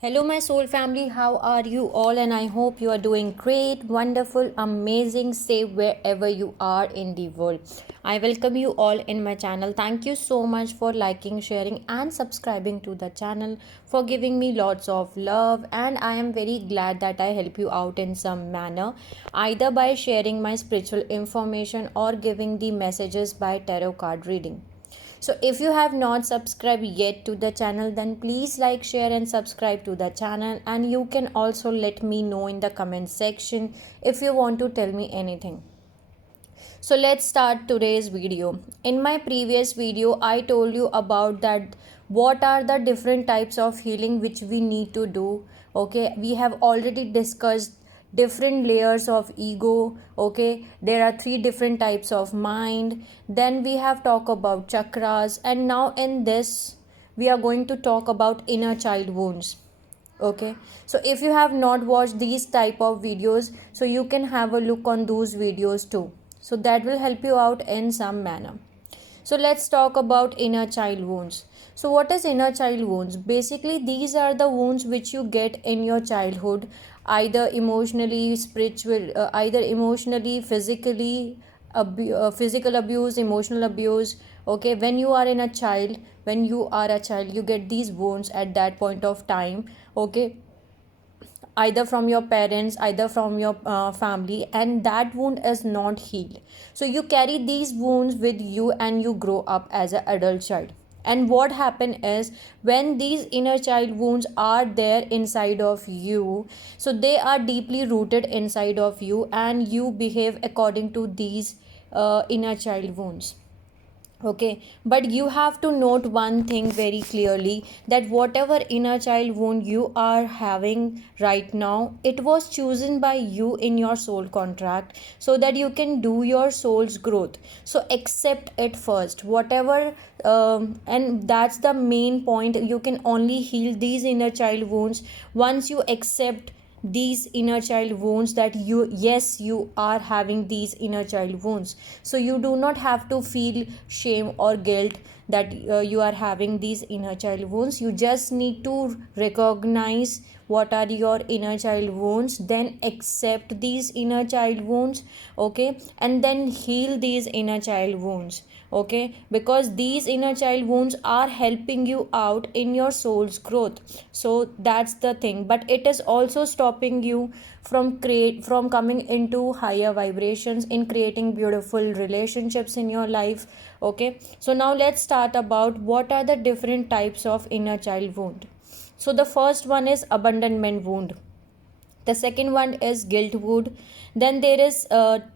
Hello, my soul family. How are you all? And I hope you are doing great, wonderful, amazing, safe wherever you are in the world. I welcome you all in my channel. Thank you so much for liking, sharing, and subscribing to the channel, for giving me lots of love. And I am very glad that I help you out in some manner, either by sharing my spiritual information or giving the messages by tarot card reading. So if you have not subscribed yet to the channel, then please like, share and subscribe to the channel, and you can also let me know in the comment section if you want to tell me anything. So let's start today's video. In my previous video I told you about that what are the different types of healing which we need to do. Okay, we have already discussed different layers of ego. Okay, there are three different types of mind. Then we have talked about chakras, and now in this we are going to talk about inner child wounds. Okay, so if you have not watched these type of videos, so you can have a look on those videos too, so that will help you out in some manner. So let's talk about inner child wounds. So what is inner child wounds? Basically these are the wounds which you get in your childhood, either emotionally, spiritual, either emotionally, physically, physical abuse, emotional abuse. Okay, when you are a child you get these wounds at that point of time. Okay, either from your parents, either from your family, and that wound is not healed. So you carry these wounds with you and you grow up as an adult child. And what happen is, when these inner child wounds are there inside of you, so they are deeply rooted inside of you, and you behave according to these inner child wounds. Okay, but you have to note one thing very clearly, that whatever inner child wound you are having right now, it was chosen by you in your soul contract, so that you can do your soul's growth. So accept it first, whatever, and that's the main point. You can only heal these inner child wounds once you accept these inner child wounds, that you are having these inner child wounds. So you do not have to feel shame or guilt that you are having these inner child wounds. You just need to recognize what are your inner child wounds, then accept these inner child wounds. Okay, and then heal these inner child wounds. Okay, because these inner child wounds are helping you out in your soul's growth. So that's the thing, but it is also stopping you from coming into higher vibrations, in creating beautiful relationships in your life. Okay, so now let's start about what are the different types of inner child wound. So the first one is abandonment wound. The second one is guilt wound. Then there is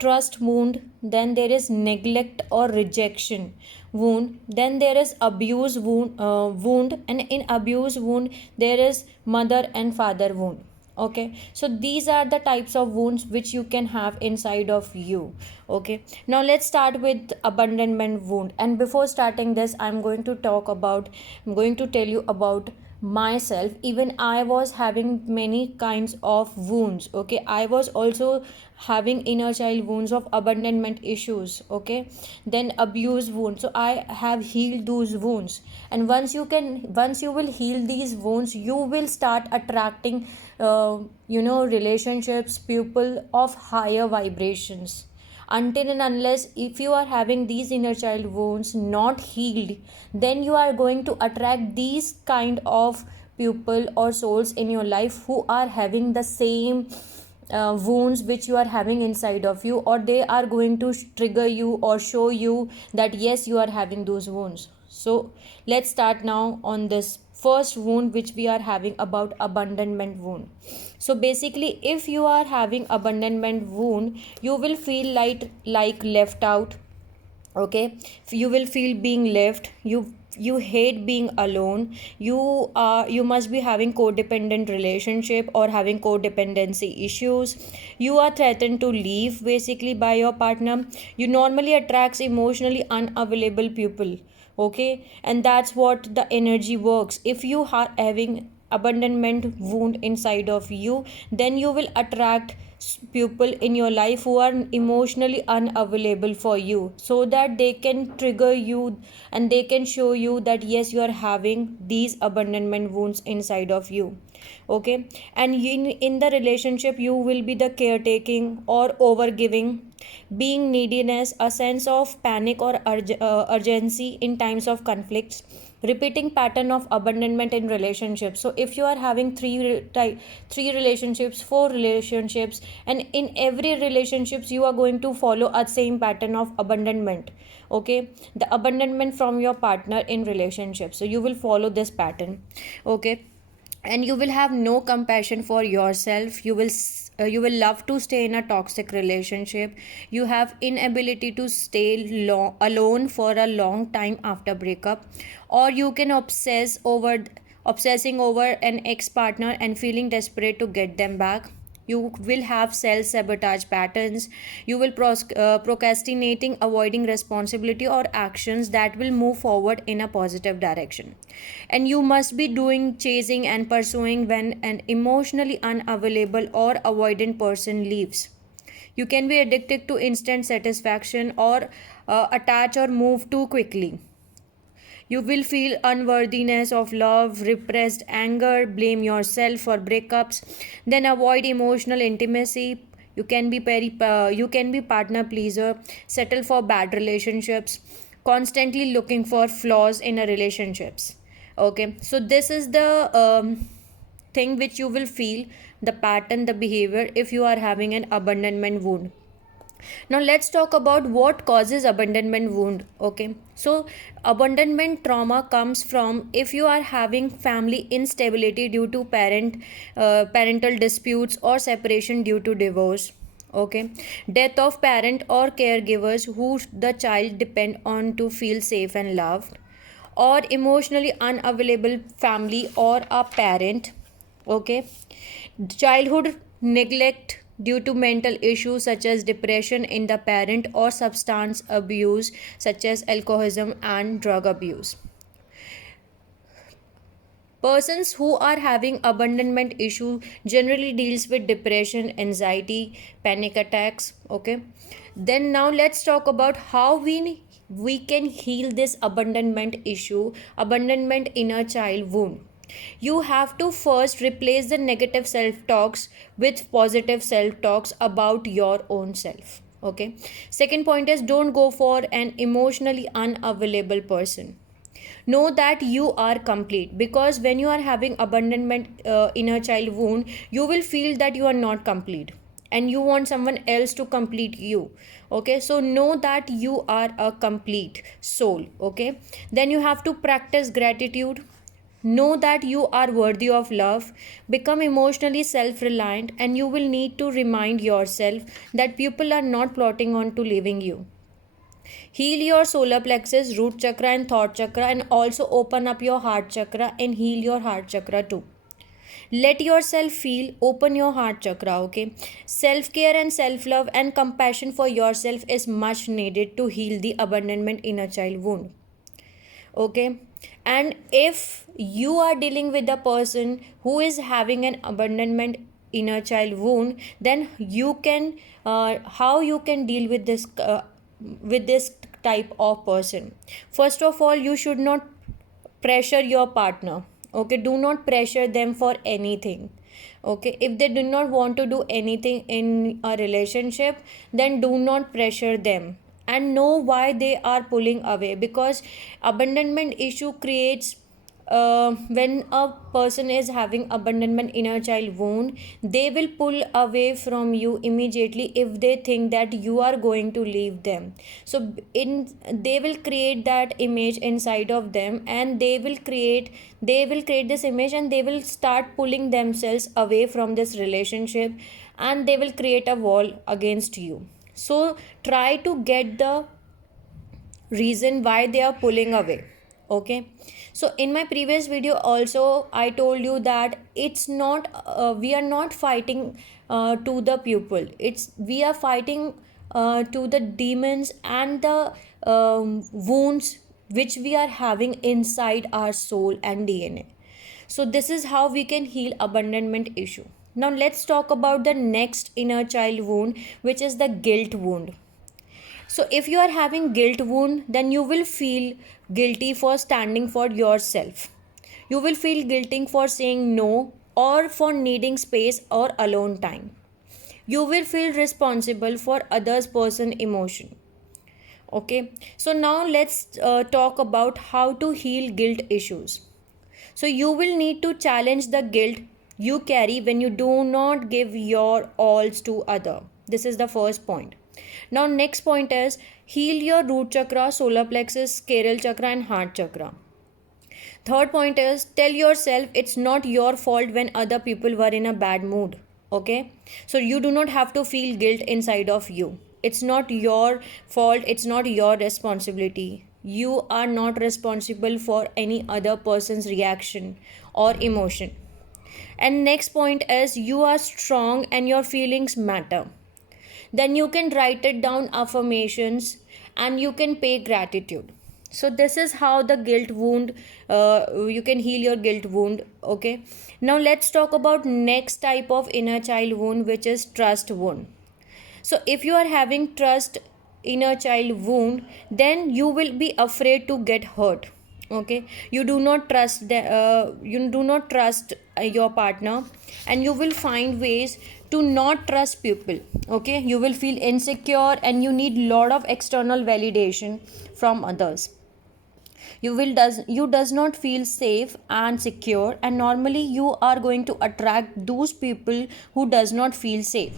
trust wound. Then there is neglect or rejection wound. Then there is abuse wound, and in abuse wound there is mother and father wound. Okay, so these are the types of wounds which you can have inside of you. Okay, now let's start with abandonment wound. And before starting this, I'm going to tell you about myself. Even I was having many kinds of wounds. Okay, I was also having inner child wounds of abandonment issues. Okay, then abuse wounds. So I have healed those wounds, and once you will heal these wounds, you will start attracting relationships, people of higher vibrations. Until and unless if you are having these inner child wounds not healed, then you are going to attract these kind of people or souls in your life who are having the same wounds which you are having inside of you, or they are going to trigger you or show you that yes, you are having those wounds. So let's start now on this first wound which we are having about abandonment wound. So basically, if you are having abandonment wound, you will feel like left out. Okay, you will feel being left. You hate being alone. You must be having codependent relationship or having codependency issues. You are threatened to leave basically by your partner. You normally attracts emotionally unavailable people. Okay, and that's what the energy works. If you are having abandonment wound inside of you, then you will attract people in your life who are emotionally unavailable for you, so that they can trigger you and they can show you that yes, you are having these abandonment wounds inside of you. Okay, and in the relationship you will be the caretaking or over giving, being neediness, a sense of panic or urgency in times of conflicts, repeating pattern of abandonment in relationships. So if you are having three relationships, four relationships, and in every relationships you are going to follow a same pattern of abandonment. Okay, the abandonment from your partner in relationship, so you will follow this pattern. Okay, and you will have no compassion for yourself. You will love to stay in a toxic relationship. You have inability to stay alone for a long time after breakup, or you can obsessing over an ex partner and feeling desperate to get them back. You will have self sabotage patterns. You will procrastinating, avoiding responsibility or actions that will move forward in a positive direction. And you must be doing chasing and pursuing when an emotionally unavailable or avoidant person leaves. You can be addicted to instant satisfaction or attach or move too quickly. You will feel unworthiness of love, repressed anger, blame yourself for breakups, then avoid emotional intimacy. You can be partner pleaser, settle for bad relationships, constantly looking for flaws in a relationships. Okay, so this is the thing which you will feel, the pattern, the behavior, if you are having an abandonment wound. Now let's talk about what causes abandonment wound. Okay, so abandonment trauma comes from if you are having family instability due to parental disputes or separation due to divorce. Okay, death of parent or caregivers who the child depend on to feel safe and loved, or emotionally unavailable family or a parent. Okay, childhood neglect due to mental issues such as depression in the parent, or substance abuse such as alcoholism and drug abuse. Persons who are having abandonment issue generally deals with depression, anxiety, panic attacks. Okay, then now let's talk about how we can heal this abandonment issue, abandonment inner child wound. You have to first replace the negative self talks with positive self talks about your own self. Okay, second point is don't go for an emotionally unavailable person. Know that you are complete, because when you are having abandonment inner child wound, you will feel that you are not complete and you want someone else to complete you. Okay, so know that you are a complete soul. Okay, then you have to practice gratitude. Know that you are worthy of love. Become emotionally self reliant, and you will need to remind yourself that people are not plotting on to leaving you. Heal your solar plexus, root chakra, and thought chakra, and also open up your heart chakra and heal your heart chakra too. Let yourself feel, open your heart chakra. Okay, self care and self love and compassion for yourself is much needed to heal the abandonment inner child wound. Okay, and if you are dealing with a person who is having an abandonment inner child wound, then you can how you can deal with this type of person. First of all, you should not pressure your partner. Okay, do not pressure them for anything. Okay, if they do not want to do anything in a relationship, then do not pressure them, and know why they are pulling away, because abandonment issue creates when a person is having abandonment inner child wound, they will pull away from you immediately if they think that you are going to leave them. So in they will create that image inside of them, and they will create this image, and they will start pulling themselves away from this relationship, and they will create a wall against you. So try to get the reason why they are pulling away. Okay, so in my previous video also I told you that it's not we are not fighting to the pupil, it's we are fighting to the demons and the wounds which we are having inside our soul and DNA. So this is how we can heal abandonment issue. Now let's talk about the next inner child wound, which is the guilt wound. So if you are having guilt wound, then you will feel guilty for standing for yourself. You will feel guilty for saying no or for needing space or alone time. You will feel responsible for others person emotion. Okay, so now let's talk about how to heal guilt issues. So you will need to challenge the guilt you carry when you do not give your alls to other. This is the first point. Now next point is heal your root chakra, solar plexus, scrotal chakra and heart chakra. Third point is tell yourself it's not your fault when other people were in a bad mood. Okay, so you do not have to feel guilt inside of you. It's not your fault, it's not your responsibility. You are not responsible for any other person's reaction or emotion. And next point is you are strong and your feelings matter. Then you can write it down affirmations and you can pay gratitude. So this is how the guilt wound, you can heal your guilt wound. Okay, now let's talk about next type of inner child wound, which is trust wound. So if you are having trust inner child wound, then you will be afraid to get hurt. Okay, you do not trust your partner, and you will find ways to not trust people. Okay, you will feel insecure and you need lot of external validation from others. You does not feel safe and secure, and normally you are going to attract those people who does not feel safe.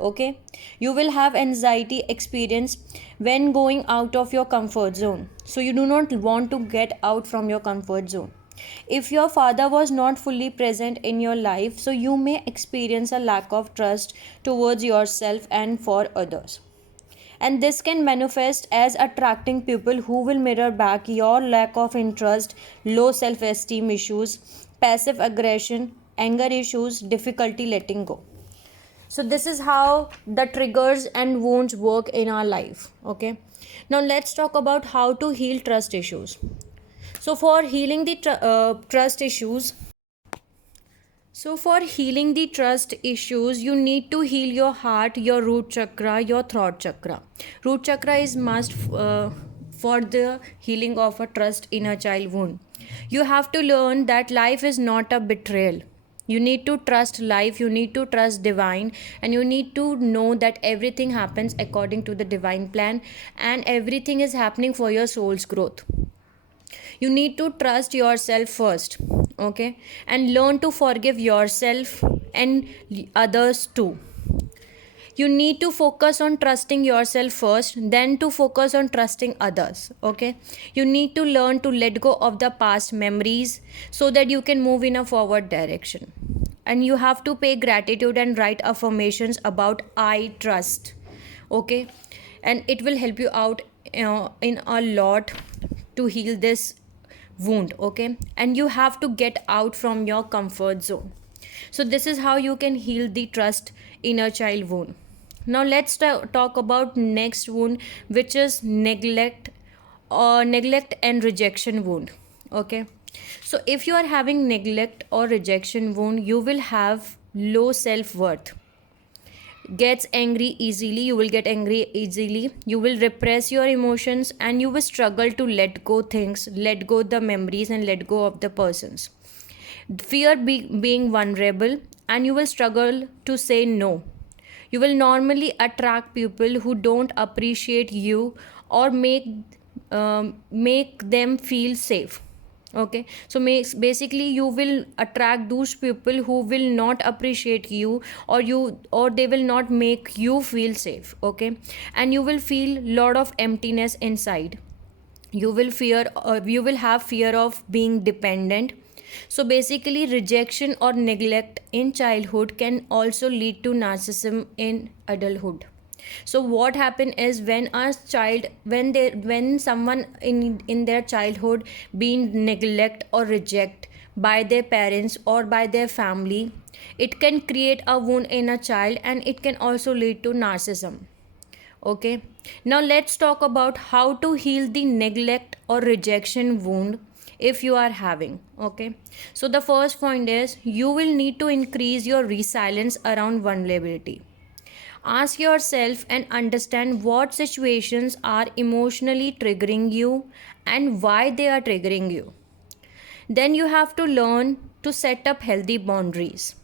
Okay, you will have anxiety experience when going out of your comfort zone, so you do not want to get out from your comfort zone. If your father was not fully present in your life, so you may experience a lack of trust towards yourself and for others, and this can manifest as attracting people who will mirror back your lack of interest, low self esteem issues, passive aggression, anger issues, difficulty letting go. So this is how the triggers and wounds work in our life. Okay, now let's talk about how to heal trust issues. So for healing the trust issues, you need to heal your heart, your root chakra, your throat chakra. Root chakra is must for the healing of a trust inner child wound. You have to learn that life is not a betrayal. You need to trust life, you need to trust divine, and you need to know that everything happens according to the divine plan, and everything is happening for your soul's growth. You need to trust yourself first. Okay, and learn to forgive yourself and others too. You need to focus on trusting yourself first, then to focus on trusting others. Okay, you need to learn to let go of the past memories so that you can move in a forward direction. And you have to pay gratitude and write affirmations about I trust. Okay, and it will help you out in a lot to heal this wound. Okay, and you have to get out from your comfort zone. So this is how you can heal the trust inner child wound. Now let's talk about next wound, which is neglect and rejection wound. Okay, so if you are having neglect or rejection wound, you will have low self-worth, gets angry easily, you will get angry easily, you will repress your emotions, and you will struggle to let go things, let go the memories, and let go of the persons. Fear being vulnerable, and you will struggle to say no. You will normally attract people who don't appreciate you or make them feel safe. Okay, so basically you will attract those people who will not appreciate you, or they will not make you feel safe. Okay, and you will feel lot of emptiness inside. You will have fear of being dependent. So basically rejection or neglect in childhood can also lead to narcissism in adulthood. So what happen is when someone in their childhood being neglect or reject by their parents or by their family, it can create a wound in a child, and it can also lead to narcissism. Okay, now let's talk about how to heal the neglect or rejection wound if you are having. Okay, so the first point is you will need to increase your resilience around vulnerability. Ask yourself and understand what situations are emotionally triggering you and why they are triggering you. Then you have to learn to set up healthy boundaries.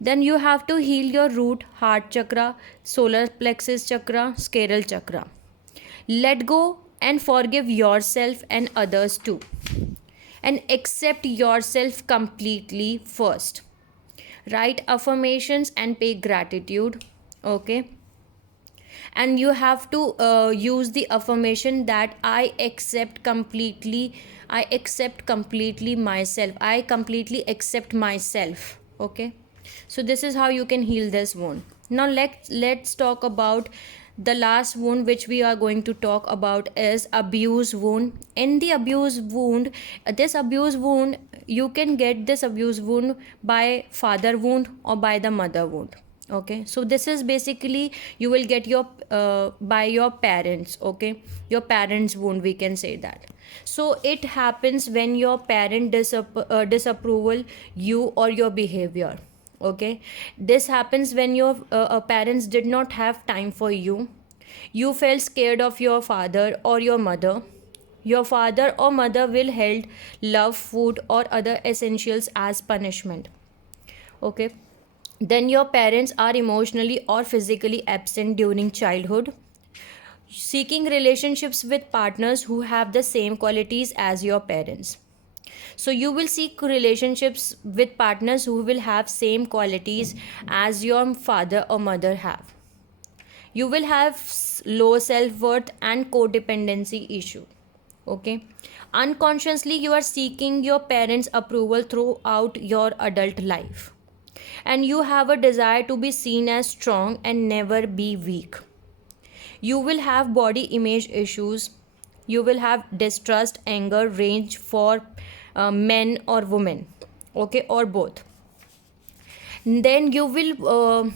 Then you have to heal your root, heart chakra, solar plexus chakra, sacral chakra. Let go and forgive yourself and others too. And accept yourself completely first. Write affirmations and pay gratitude. Okay, and you have to use the affirmation that I accept completely myself, I completely accept myself. Okay, so this is how you can heal this wound. Now let's talk about the last wound which we are going to talk about is abuse wound. In the abuse wound, this abuse wound, you can get this abuse wound by father wound or by the mother wound. Okay, so this is basically you will get your by your parents. Okay, your parents wound, we can say that. So it happens when your parent disapproval you or your behavior. Okay, this happens when your parents did not have time for you. You felt scared of your father or your mother. Your father or mother will held love, food or other essentials as punishment. Okay, then your parents are emotionally or physically absent during childhood. Seeking relationships with partners who have the same qualities as your parents. So you will seek relationships with partners who will have same qualities as your father or mother have. You will have low self-worth and codependency issue. Okay, unconsciously you are seeking your parents approval throughout your adult life, and you have a desire to be seen as strong and never be weak. You will have body image issues. You will have distrust, anger, range for men or women. Okay, or both. Then you will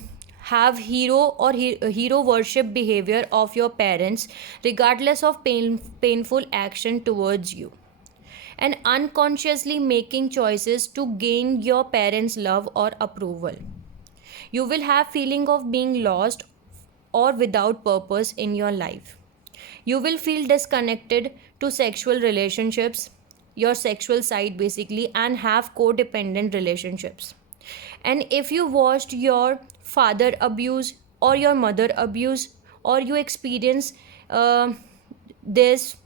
have hero or hero worship behavior of your parents regardless of painful action towards you, and unconsciously making choices to gain your parents love or approval. You will have feeling of being lost or without purpose in your life. You will feel disconnected to sexual relationships, your sexual side basically, and have codependent relationships. And if you watched your father abuse or your mother abuse, or you experience this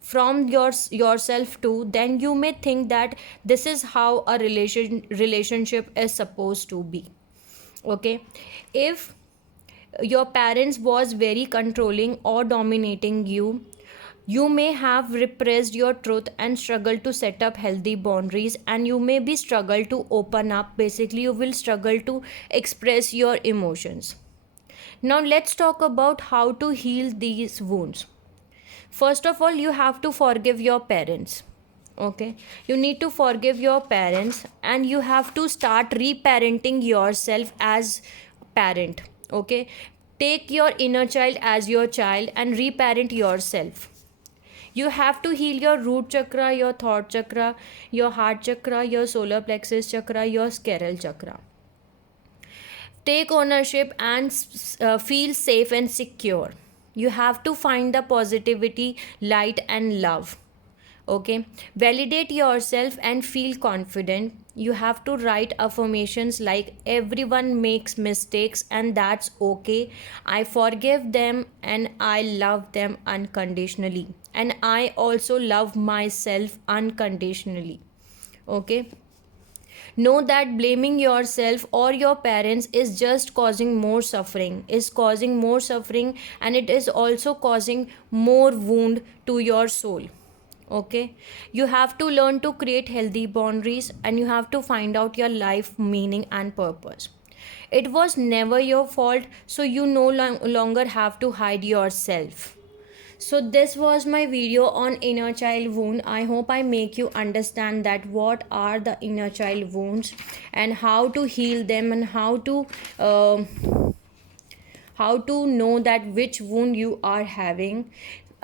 from yourself too, then you may think that this is how a relationship is supposed to be. Okay, if your parents was very controlling or dominating you, you may have repressed your truth and struggle to set up healthy boundaries, and you may be struggle to open up. Basically you will struggle to express your emotions. Now let's talk about how to heal these wounds. First of all, you have to forgive your parents. Okay, you need to forgive your parents, and you have to start reparenting yourself as parent. Okay, take your inner child as your child and reparent yourself. You have to heal your root chakra, your thought chakra, your heart chakra, your solar plexus chakra, your sacral chakra. Take ownership and feel safe and secure. You have to find the positivity, light and love. Okay, validate yourself and feel confident. You have to write affirmations like everyone makes mistakes and that's okay, I forgive them and I love them unconditionally, and I also love myself unconditionally. Okay, know that blaming yourself or your parents is just causing more suffering, and it is also causing more wound to your soul. Okay, you have to learn to create healthy boundaries, and you have to find out your life meaning and purpose. It was never your fault, so you no longer have to hide yourself. So this was my video on inner child wound. I hope I make you understand that what are the inner child wounds and how to heal them, and how to know that which wound you are having.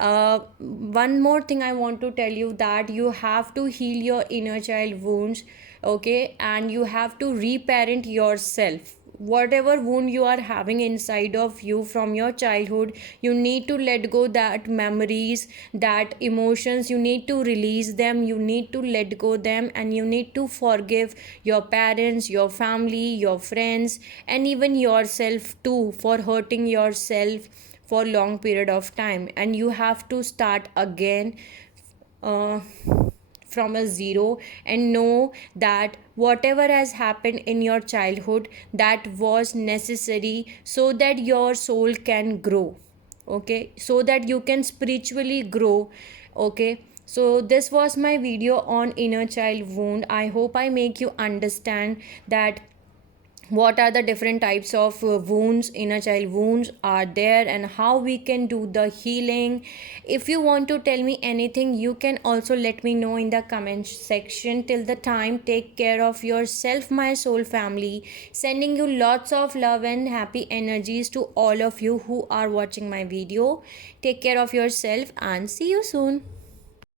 One more thing I want to tell you, that you have to heal your inner child wounds, okay, and you have to reparent yourself. Whatever wound you are having inside of you from your childhood, you need to let go that memories, that emotions, you need to release them, you need to let go them, and you need to forgive your parents, your family, your friends, and even yourself too, for hurting yourself for long period of time. And you have to start again, uh, from a zero, and know that whatever has happened in your childhood, that was necessary so that your soul can grow, okay, so that you can spiritually grow, okay. So this was my video on inner child wound. I hope I make you understand that what are the different types of wounds, inner child wounds are there, and how we can do the healing. If you want to tell me anything, you can also let me know in the comment section. Till the time, take care of yourself, my soul family. Sending you lots of love and happy energies to all of you who are watching my video. Take care of yourself and see you soon.